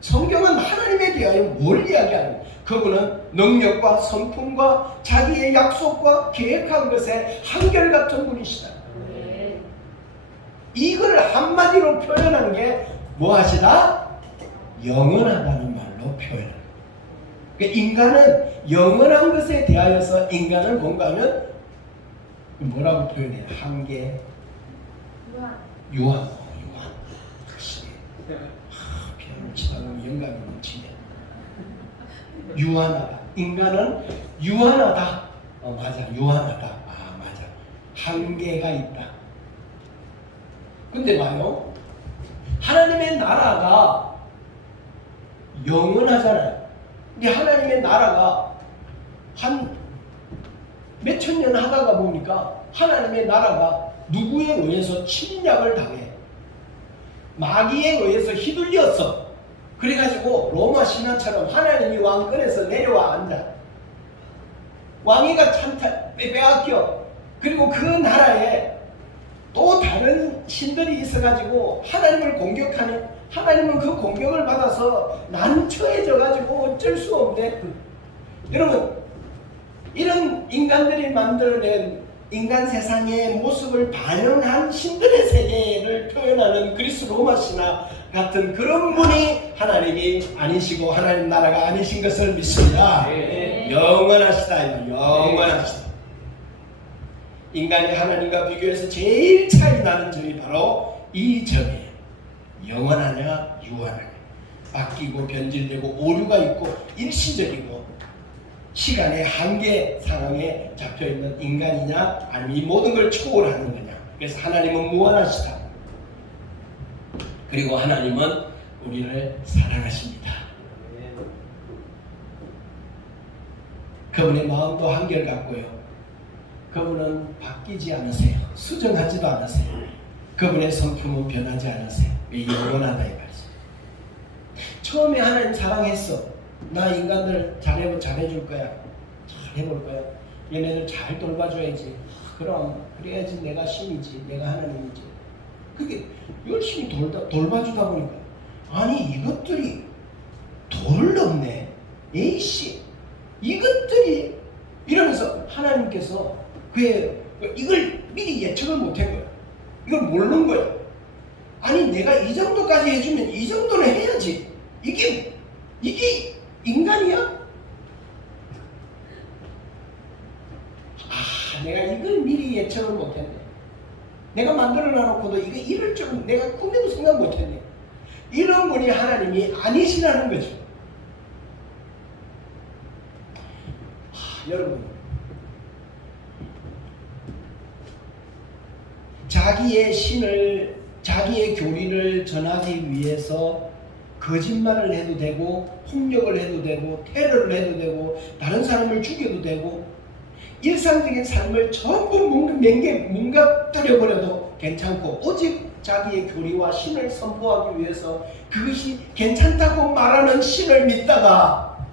성경은 하나님에 대하여 뭘 이야기하는 그분은 능력과 성품과 자기의 약속과 계획한 것에 한결같은 분이시다. 이걸 한마디로 표현한 게 무엇이다? 영원하다는 말로 표현합니다. 그러니까 인간은 영원한 것에 대하여서 인간을 뭔가하면 뭐라고 표현해요? 한계, 유한, 유한. 역시 보면 영감이 넘치네. 유한하다. 인간은 유한하다. 어 맞아, 유한하다. 아 맞아. 한계가 있다. 근데 봐요. 하나님의 나라가 영원하잖아요. 근데 하나님의 나라가 한 몇 천 년 하다가 보니까 하나님의 나라가 누구에 의해서 침략을 당해. 마귀에 의해서 휘둘렸어. 그래가지고 로마 신화처럼 하나님이 왕권에서 내려와 앉아. 왕위가 찬타, 빼앗겨. 그리고 그 나라에 또 다른 신들이 있어가지고 하나님을 공격하는 하나님은 그 공격을 받아서 난처해져가지고 어쩔 수 없네. 여러분 이런 인간들이 만들어낸 인간 세상의 모습을 반영한 신들의 세계를 표현하는 그리스 로마 신화 같은 그런 분이 하나님이 아니시고 하나님 나라가 아니신 것을 믿습니다. 영원하시다. 영원하시다. 인간이 하나님과 비교해서 제일 차이 나는 점이 바로 이 점이에요. 영원하냐 유한하냐. 바뀌고 변질되고 오류가 있고 일시적이고 시간의 한계 상황에 잡혀 있는 인간이냐 아니면 이 모든 걸 초월하는 거냐. 그래서 하나님은 무한하시다. 그리고 하나님은 우리를 사랑하십니다. 그분의 마음도 한결같고요. 그분은 바뀌지 않으세요. 수정하지도 않으세요. 그분의 성품은 변하지 않으세요. 이 영원하다 이 말씀. 처음에 하나님 사랑했어. 나 인간들 잘해 잘해줄 거야. 잘해볼 거야. 얘네들 잘 돌봐줘야지. 그럼 그래야지 내가 신이지. 내가 하나님이지. 그게 열심히 돌다, 돌봐주다 보니까 아니 이것들이 돌을 넘네. 에이씨 이것들이 이러면서 하나님께서 그의 이걸 미리 예측을 못한 거야. 이걸 모르는 거야. 아니 내가 이 정도까지 해주면 이 정도는 해야지. 이게 이게 인간이야? 아 내가 이걸 미리 예측을 못했네. 내가 만들어 놔놓고도 이거 이럴 줄 내가 꿈에도 생각 못했네. 이런 분이 하나님이 아니시라는 거죠. 하, 여러분 자기의 신을 자기의 교리를 전하기 위해서 거짓말을 해도 되고 폭력을 해도 되고 테러를 해도 되고 다른 사람을 죽여도 되고 일상적인 삶을 전부 뭉개 뭉가뜨려 버려도 괜찮고 오직 자기의 교리와 신을 선포하기 위해서 그것이 괜찮다고 말하는 신을 믿다가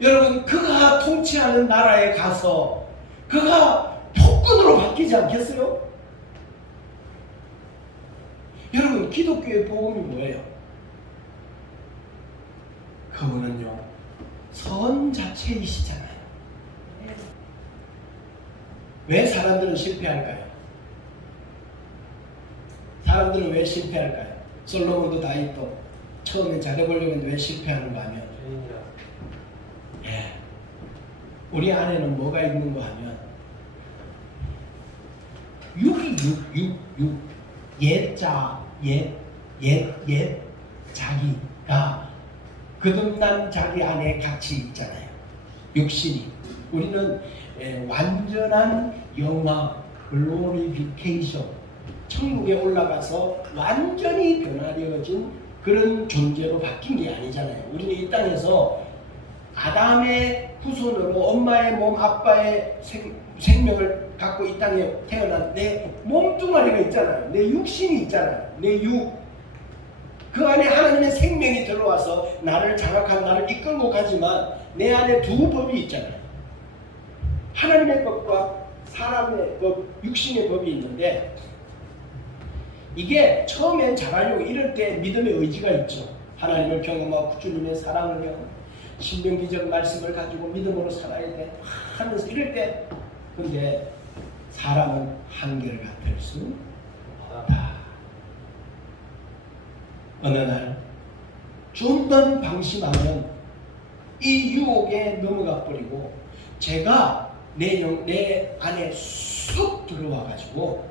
여러분 그가 통치하는 나라에 가서 그가 폭군으로 바뀌지 않겠어요? 여러분 기독교의 복음이 뭐예요? 그분은요 선 자체이시잖아요. 왜 사람들은 실패할까요? 사람들은 왜 실패할까요? 솔로몬도 다윗도 처음에 잘해보려고 했는데 왜 실패하는가 하면 예. 우리 안에는 뭐가 있는가 하면 육이 육, 육, 육. 옛자, 옛, 옛, 옛 자기가 거듭난 자기 안에 같이 있잖아요. 육신이. 우리는 예, 완전한 영화, 글로리피케이션, 천국에 올라가서 완전히 변화되어진 그런 존재로 바뀐 게 아니잖아요. 우리는 이 땅에서 아담의 후손으로 엄마의 몸, 아빠의 생, 생명을 갖고 이 땅에 태어난 내 몸뚱아리가 있잖아요. 내 육신이 있잖아요. 내 육. 그 안에 하나님의 생명이 들어와서 나를 장악한 나를 이끌고 가지만 내 안에 두 법이 있잖아요. 하나님의 법과 사람의 법, 육신의 법이 있는데 이게 처음엔 잘하려고 이럴 때 믿음의 의지가 있죠. 하나님을 경험하고 주님의 사랑을 경험, 신명기적 말씀을 가지고 믿음으로 살아야 돼. 하면서 이럴 때 근데 사람은 한결 같을 수 없다. 어느 날 좀만 방심하면 이 유혹에 넘어가 버리고 제가 내, 영, 내 안에 쑥 들어와 가지고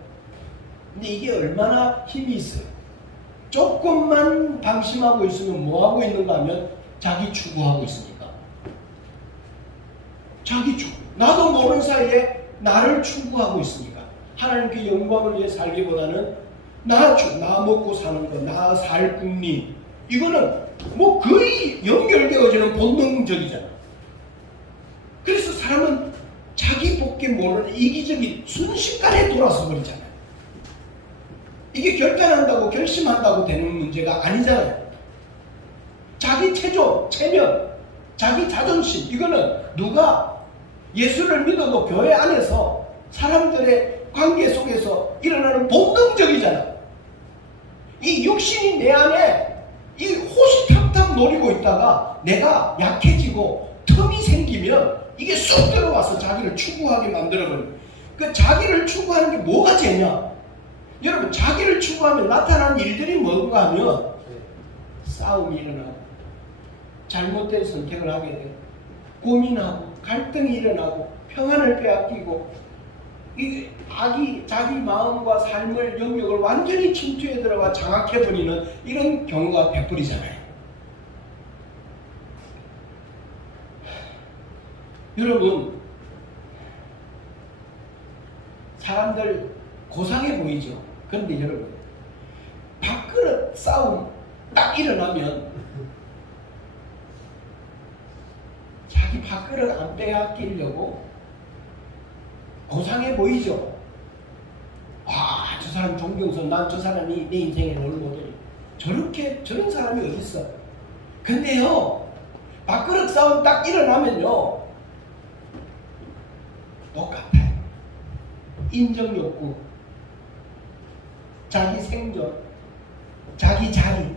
근데 이게 얼마나 힘이 있어요. 조금만 방심하고 있으면 뭐 하고 있는가 하면 자기 추구하고 있으니까. 자기 추구. 나도 모르는 사이에 나를 추구하고 있으니까. 하나님께 영광을 위해 살기보다는 나, 추- 나 먹고 사는 거, 나살 궁리. 이거는 뭐 거의 연결되어지는 본능적이잖아. 그래서 사람은 복귀 모르는 이기적인 순식간에 돌아서 버리잖아요. 이게 결단한다고 결심한다고 되는 문제가 아니잖아요. 자기 체조, 체면, 자기 자존심 이거는 누가 예수를 믿어도 교회 안에서 사람들의 관계 속에서 일어나는 본능적이잖아. 이 육신이 내 안에 이 호시탐탐 노리고 있다가 내가 약해지고 생기면 이게 쏙 들어와서 자기를 추구하게 만들어버려. 그 자기를 추구하는 게 뭐가 죄냐? 여러분 자기를 추구하면 나타나는 일들이 뭔가 하면 싸움이 일어나고 잘못된 선택을 하게 되고 고민하고 갈등이 일어나고 평안을 빼앗기고 이게 악이 자기 마음과 삶을 영역을 완전히 침투해 들어가 장악해 버리는 이런 경우가 백불이잖아요. 여러분 사람들 고상해 보이죠. 그런데 여러분 밥그릇 싸움 딱 일어나면 자기 밥그릇 안 빼앗기려고 고상해 보이죠. 아, 저 사람 존경스러워. 난저 사람이 내 인생의 롤모델이. 저렇게, 저런 사람이 어딨어. 근데요, 밥그릇 싸움 딱 일어나면요, 똑같아요. 인정 욕구, 자기 생존, 자기 자리.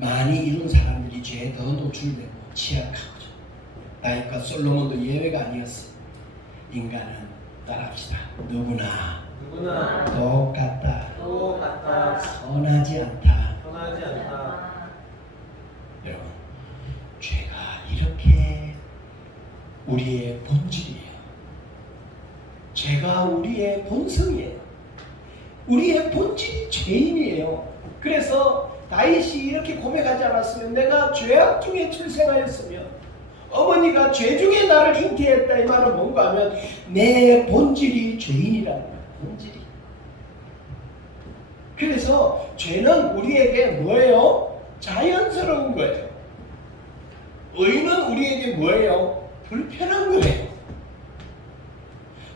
많이 이룬 사람들이 죄에 더 노출되고 취약하죠. 다윗과 솔로몬도 예외가 아니었어. 인간은 따라합시다. 누구나 누구나 똑같다. 똑같다 선하지 않다. 편하지 않다 여러분, 죄가 이렇게 우리의 본질이에요. 죄가 우리의 본성이에요. 우리의 본질이 죄인이에요. 그래서 다윗이 이렇게 고백하지 않았으면 내가 죄악 중에 출생하였으며 어머니가 죄 중에 나를 잉태했다 이 말은 뭔가 하면 내 본질이 죄인이라는 거야. 본질이. 그래서 죄는 우리에게 뭐예요? 자연스러운 거예요. 의는 우리에게 뭐예요? 불편한 거예요.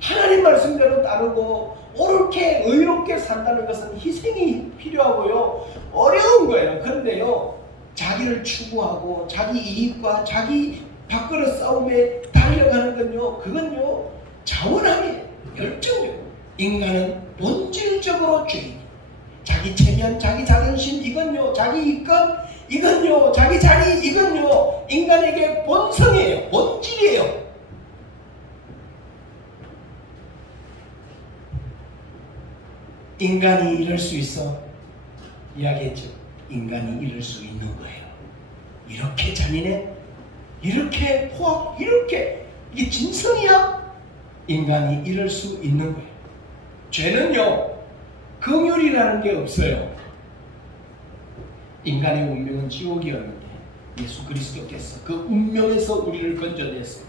하나님 말씀대로 따르고 옳게 의롭게 산다는 것은 희생이 필요하고요. 어려운 거예요. 그런데요. 자기를 추구하고 자기 이익과 자기 밥그릇 싸움에 달려가는 건요. 그건요. 자원함이에요. 열정이에요. 인간은 본질적으로 죄인. 자기 체면, 자기 자존심 이건요. 자기 이권 이건요. 자기 자리 이건요. 인간에게 본성이에요. 본질이에요. 인간이 이럴 수 있어 이야기했죠. 인간이 이럴 수 있는 거예요. 이렇게 잔인해? 이렇게 포악? 이렇게 이게 진성이야? 인간이 이럴 수 있는 거예요. 죄는요 긍휼이라는 게 없어요. 인간의 운명은 지옥이었는데 예수 그리스도께서 그 운명에서 우리를 건져냈어.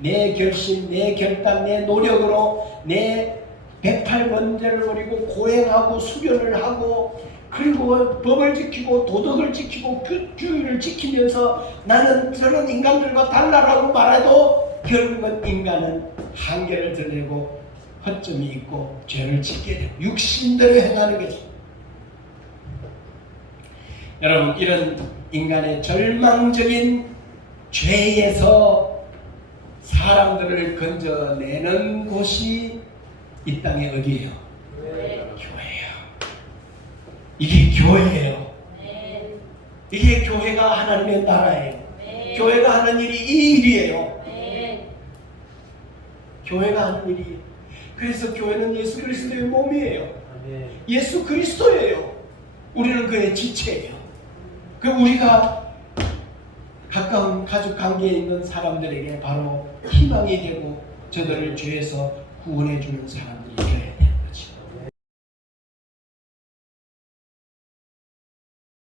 내 결심, 내 결단, 내 노력으로 내 108번제를 노리고 고행하고 수련을 하고 그리고 법을 지키고 도덕을 지키고 규- 규율을 지키면서 나는 저런 인간들과 달라라고 말해도 결국은 인간은 한계를 드러내고 허점이 있고 죄를 짓게 되고 육신대로 행하는 거지. 여러분 이런 인간의 절망적인 죄에서 사람들을 건져내는 곳이 이 땅에 어디예요? 교회. 교회예요. 이게 교회예요. 네. 이게 교회가 하나님의 나라예요. 네. 교회가 하는 일이 이 일이에요. 네. 교회가 하는 일이. 그래서 교회는 예수 그리스도의 몸이에요. 예수 그리스도예요. 우리는 그의 지체예요. 그 우리가 가까운 가족 관계에 있는 사람들에게 바로 희망이 되고 저들을 죄에서 구원해 주는 사람들이에요.